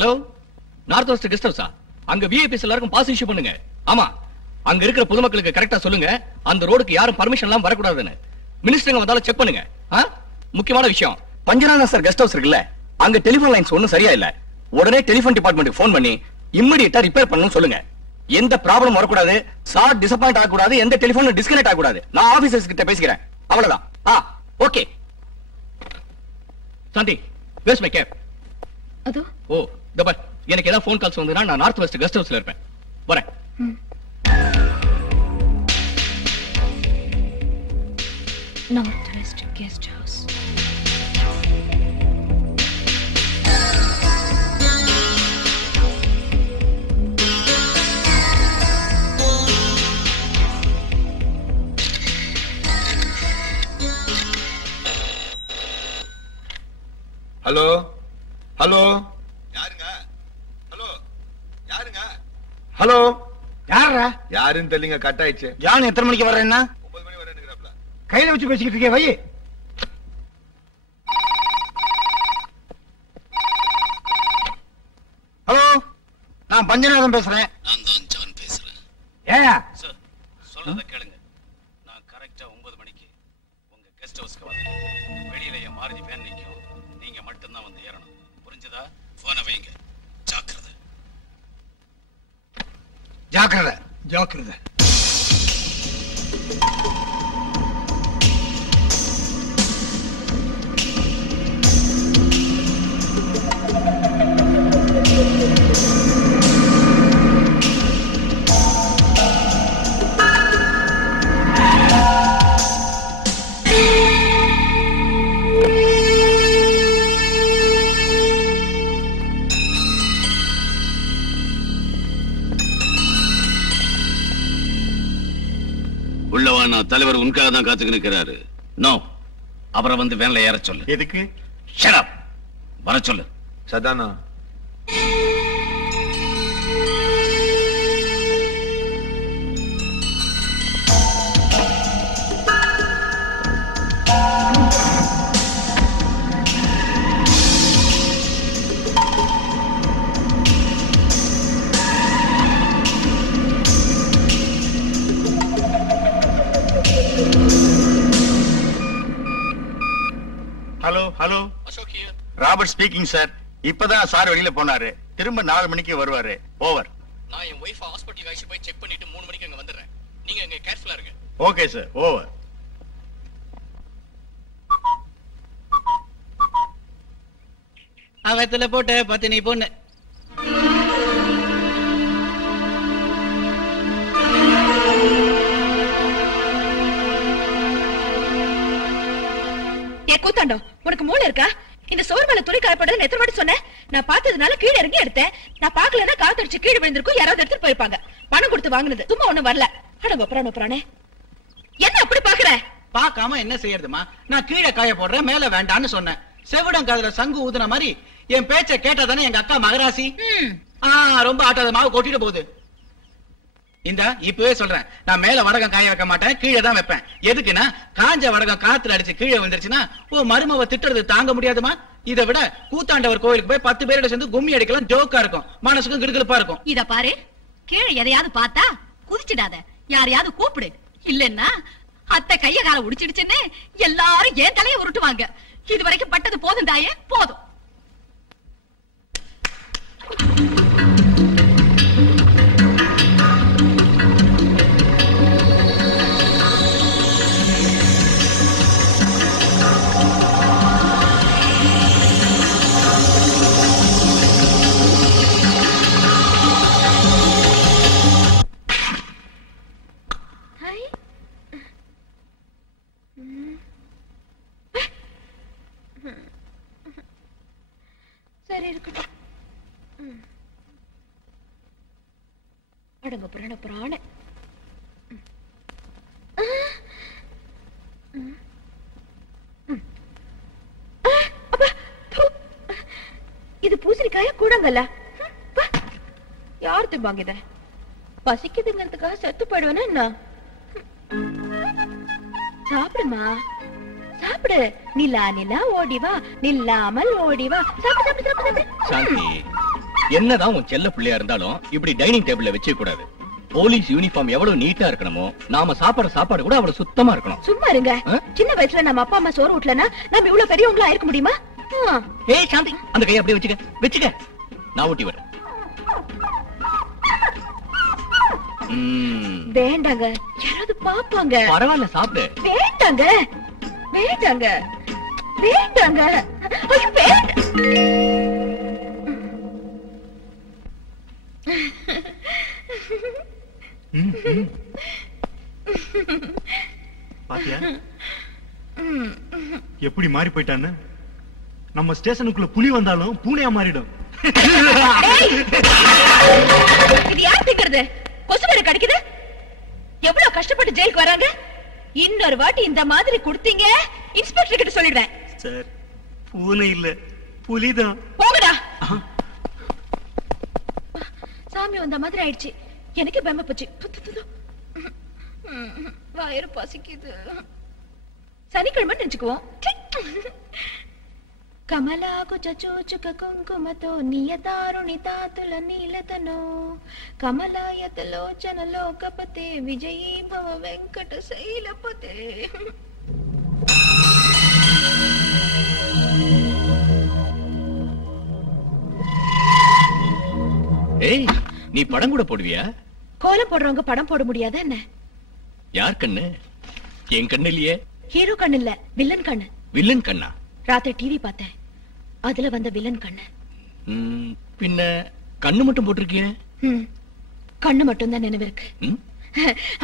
Hello, north west guest ஹவுஸா? அங்க VIPs எல்லாருக்கும் பாஸ் இஷ்யூ பண்ணுங்க. ஆமா, அங்க இருக்கிற பொதுமக்களுக்கு கரெக்டா சொல்லுங்க, அந்த ரோடுக்கு யாரும் பர்மிஷன் எல்லாம் வரக்கூடாதுன்னு. மினிஸ்டருங்க வந்தாலும் செக் பண்ணுங்க. முக்கியமான விஷயம், பஞ்சநாதன் சார் கெஸ்ட் ஹவுஸ் இருக்குல்ல, அங்க டெலிபோன் லைன்ஸ் ஒன்னும் சரியா இல்ல. உடனே டெலிபோன் டிபார்ட்மெண்ட்டுக்கு போன் பண்ணி இமிடியேட்டா ரிப்பேர் பண்ணனும் சொல்லுங்க. எந்த ப்ராப்ளம் வரக்கூடாது, சார் டிசப்பாயிண்ட் ஆகக்கூடாது, எந்த டெலிபோனும் டிஸ்கனெக்ட் ஆகக்கூடாது. நான் ஆபீசர்ஸ் கிட்ட பேசிக்கிறேன். அவ்வளவுதான். Okay. Shanthi, where's my cap? அதோ. ஓ, தபா, எனக்கு ஏதாவது ஃபோன் கால்ஸ் வந்தா நான் நார்த் வெஸ்ட் கெஸ்ட் ஹவுஸ்ல இருப்பேன். வரேன். North west guest house. Hello hello, யாருங்க? ஹலோ, யாருங்க? ஹலோ, யாரா? யாருன்னு தெரியலங்க, கட் ஆயிடுச்சு. ஜான் எத்தனை மணிக்கு வர்றேன்னா? 9 மணி வரேன்னுங்கறாப்ல. கையில வச்சு பேசிக்கிட்டு இருக்கே, வை. ஹலோ, நான் பஞ்சநாதன் பேசுறேன். நான் தான் ஜான் பேசுறேன். ஏயா? சார், சொல்றத கேளுங்க. நான் கரெக்டா 9 மணிக்கு உங்க கெஸ்ட் ஹவுஸ்க்கு வரேன். வெளியில என் மாருதி வேன் நிக்கும். நீங்க மட்டும் தான் வந்து ஏறணும். புரிஞ்சதா? போனை வைங்க. ஜாக்கிரதை. ஜாக்கிரதை, ஜாக்கிரதை. உள்ளவா, நான் தலைவர் உனக்காக தான் காத்துக்கு நிற்கிறாரு. நோ, அவரை வந்து வேன்ல ஏற சொல்லு. எதுக்கு? Shut up. வர சொல்லு. Sadhana, hello hello, Ashok here. Robert speaking sir. இப்பதான் சார் வெளியில போனாரு. திரும்ப 4 மணிக்கு வருவாரு. ஓவர். நான் என் ஒய்ஃபை ஹாஸ்பிட்டலுக்கு அழைச்சு போய் செக் பண்ணிட்டு 3 மணிக்கு அங்க வந்துடுறேன். நீங்க அங்க கேர்ஃபுல்லா இருங்க. Okay sir, over. அவத்துல போட்டு பத்தினி பொண்ணு. கூத்தாண்டோ, உனக்கு மூளை இருக்கா? இந்த சோறு மேல துணி காயப்படுறது எத்தனை வாட்டி சொன்னேன்? நான் பார்த்ததுனால கீழே இறங்கி எடுத்தேன். நான் பாக்கலன்னா காத்தடிச்சு கீழே விழுந்திருக்கும், யாராவது எடுத்துட்டு போயிருப்பாங்க. பணம் கொடுத்து வாங்குனது, சும்மா ஒண்ணும் வரல. அட வப்பறானே, என்ன அப்படி பாக்குற? பாக்காம என்ன செய்யறதுமா? நான் கீழே காய போடுறேன், மேல வேண்டான்னு சொன்னேன். செவிடம் காதுல சங்கு ஊதுன மாதிரி என் பேச்ச கேட்டாதானே எங்க அக்கா மகராசி. ரொம்ப ஆட்டாத மாவு கொட்டிட்டு போகுது. இந்த இப்பவே சொல்றேன், நான் மேல வடகம் காய வைக்க மாட்டேன், கீழே தான் வைப்பேன். எதுக்குன்னா, காஞ்ச வடகம் காத்துல அடிச்சு கீழே வந்துருச்சுன்னா ஓ மருமவ திட்டுறது தாங்க முடியாதுமா. இதை விட கூத்தாண்டவர் கோயிலுக்கு போய் 10 பேரோட சேர்ந்து கும்மி அடிக்கலாம், ஜோக்கா இருக்கும், மனசுக்கும் கிடுகிடுப்பா இருக்கும். இத பாரு, கீழே எதையாவது பார்த்தா குதிச்சிடாத, யாரையாவது கூப்பிடு. இல்லன்னா அத்தை கைய கால உடிச்சிடுச்சுன்னு எல்லாரும் ஏன் தலைய உருட்டுவாங்க. இது வரைக்கும் பட்டது போதும் தாயே, போதும். சரி இருக்கட்டும். அடங்க புராண புராண. இது பூசணிக்காயா கூடங்கல்ல? யார் திம்பாங்க இத? பசிக்குதுங்கிறதுக்காக செத்து போயிடுவேனா என்ன? சாப்பிடுமா, சாப்பிடு. நிலா நிலா ஓடிவா, நில்லாமல் ஓடிவா. சாப்பிடு சாப்பிடு சாப்பிடு. சாந்தி, என்னதான் உன் செல்ல பிள்ளையா இருந்தாலும் இப்படி டைனிங் டேபிள்ல வச்சே கூடாது. போலீஸ் யூனிஃபார்ம் எவ்வளவு நீட்டா இருக்கணுமோ நாம சாப்பிடுற சாப்பாடு கூட அவ்வளவு சுத்தமா இருக்கணும். சும்மா இருங்க. சின்ன வயசுல நம்ம அப்பா அம்மா சோறு ஊட்டலனா நம்ம இவ்வளவு பெரியவங்களா இருக்க முடியுமா? ஏய் சாந்தி, அந்த கையை அப்படியே வச்சுக்க. நான் ஊட்டி வரேன். வேண்டாங்க, யாராவது பாப்பாங்க. பரவாயில்ல, சாப்பிடு. வேண்டாங்க வேண்டாங்க வேண்டாங்க. ஐயோ வேண்டாம். பாத்தியா எப்படி மாறி போயிட்டான்னு? நம்ம ஸ்டேஷனுக்குள்ள புலி வந்தாலும் பூனையா மாறிடும். இது யார் திங்கிறது? கொசு வேற கடிக்குது. எவ்வளவு கஷ்டப்பட்டு ஜெயிலுக்கு வராங்க. இன்னொரு வாட்டி இந்த மாதிரி கொடுத்தீங்க இன்ஸ்பெக்டர் கிட்ட சொல்லிடுவேன். சார், பூனை இல்ல புலிதான். போங்கடா. சாமி வந்த மாதிரி ஆயிடுச்சு. எனக்கு பயமா போச்சு. வயிறு பசிக்குது. సనికిడమ నించుకో కమలాకు చచోచుక కుంకుమతో నియతారుని తాతుల నీలతనో కమలాయతలోచన లోకపతే విజయీ భవ వెంకట శైలపతే. ஏய், நீ படம் கூட போடுவியா? கோலம் போடுறவங்க படம் போட முடியாத என்ன? யார் கண்ணு? என் கண்ணு இல்லையே. ஹீரோ கண்ணு இல்ல, வில்லன் கண்ணு. வில்லன் கண்ணா? ராத்திரி டிவி பார்த்தேன், அதுல வந்த வில்லன் கண்ணு. பின்ன கண்ணு மட்டும் போட்டிருக்கிய? கண்ணு மட்டும் தான் நினைவு இருக்கு.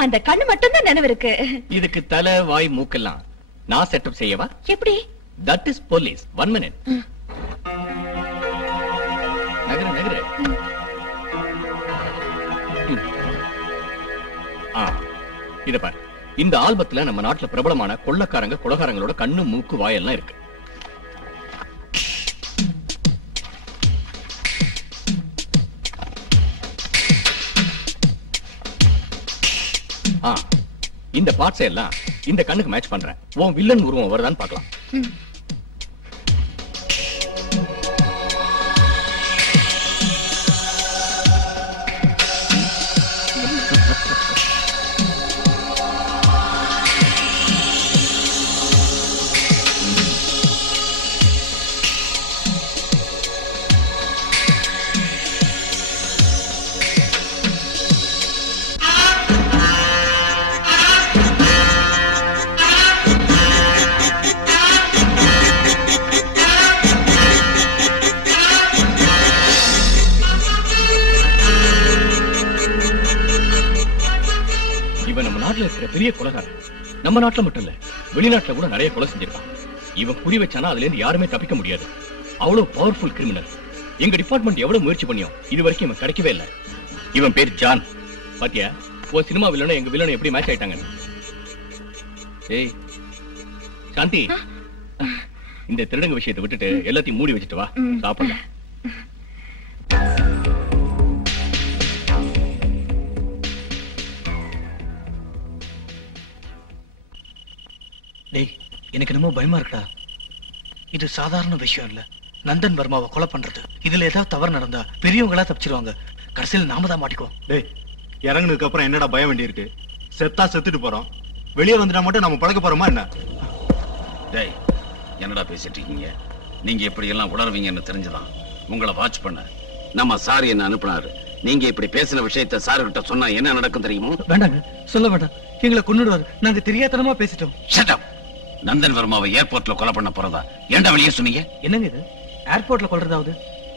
அந்த கண்ணு மட்டும் தான் நினைவு இருக்கு. இதுக்கு தலை வாய் மூக்கெல்லாம் நான் செட்டப் செய்யவா? எப்படி? That is police. 1 minute. நகர நகர. இத பாரு, இந்த ஆல்பத்துல நம்ம நாட்டுல பிரபலமான கொள்ளக்காரங்க கொலகாரங்களோட கண்ணு மூக்கு வாயெல்லாம் இருக்கு. இந்த பார்ட்ஸ் எல்லாம் இந்த கண்ணுக்கு மேட்ச் பண்றேன். உன் வில்லன் உருவம் வருதான்னு பார்க்கலாம். பெரிய கொலைகாரன். நம்ம நாட்டுல மட்டும் இல்ல, வெளிநாட்டுல கூட நிறைய கொலை செஞ்சிருக்கான். இவன் குறி வச்சானா அதுல இருந்து யாருமே தப்பிக்க முடியாது. அவ்வளவு பவர்ஃபுல் கிரிமினல். எங்க டிபார்ட்மெண்ட் எவ்வளவு முயற்சி பண்ணியும் இது வரைக்கும் இவன் கிடைக்கவே இல்லை. இவன் பேர் ஜான். பாத்தியா, ஓ சினிமா வில்லனும் எங்க வில்லனும் எப்படி மேட்ச் ஆயிட்டாங்க. ஏய் சாந்தி, இந்த திருடங்க விஷயத்தை விட்டுட்டு எல்லாத்தையும் மூடி வச்சுட்டு வா, சாப்பிடலாம். டேய், எனக்கு என்னமோ பயமா இருக்கா. இது சாதாரண விஷயம் இல்ல. நந்தன் வர்மாவை கொலை பண்றது. இதுல ஏதாவது தவறு நடந்தா பெரியவங்களா தப்பிச்சிருவாங்க. கடைசியில் நாம தான் மாட்டிக்குவோம். டேய், இறங்குனதுக்கு அப்புறம் என்னடா பயம் வேண்டி இருக்கு? செத்தா செத்துட்டு போறோம், வெளியே வந்துட்டா மட்டும் நம்ம பழக்க போறோமா என்ன? டேய், என்னடா பேசிட்டு இருக்கீங்க? நீங்க எப்படி எல்லாம் உணர்வீங்கன்னு தெரிஞ்சுதான் உங்களை வாட்ச் பண்ண நம்ம சார் என்ன அனுப்புனாரு. நீங்க இப்படி பேசின விஷயத்தை சார் கிட்ட சொன்னா என்ன நடக்கும் தெரியுமோ? வேண்டாங்க, சொல்ல வேண்டாம். எங்களை கொன்னுடுவாரு. நாங்க தெரியாதனமா பேசிட்டோம். Shut up. நந்தன் வர்மாவை ஏர்போர்ட்ல கொலை பண்ண போறதா ஏன்டா வெளியே சொன்னீங்க? என்னங்க இது? ஏர்போர்ட்ல கொல்றதாவது?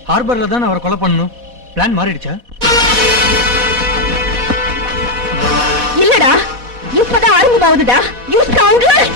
ஹார்பர்ல தான் அவரை கொலை பண்ணணும். பிளான் மாறிடுச்சா? இல்லடா, இப்பதான் ஆரம்பமாகுதுடா. யூ ஸ்கவுண்டர்.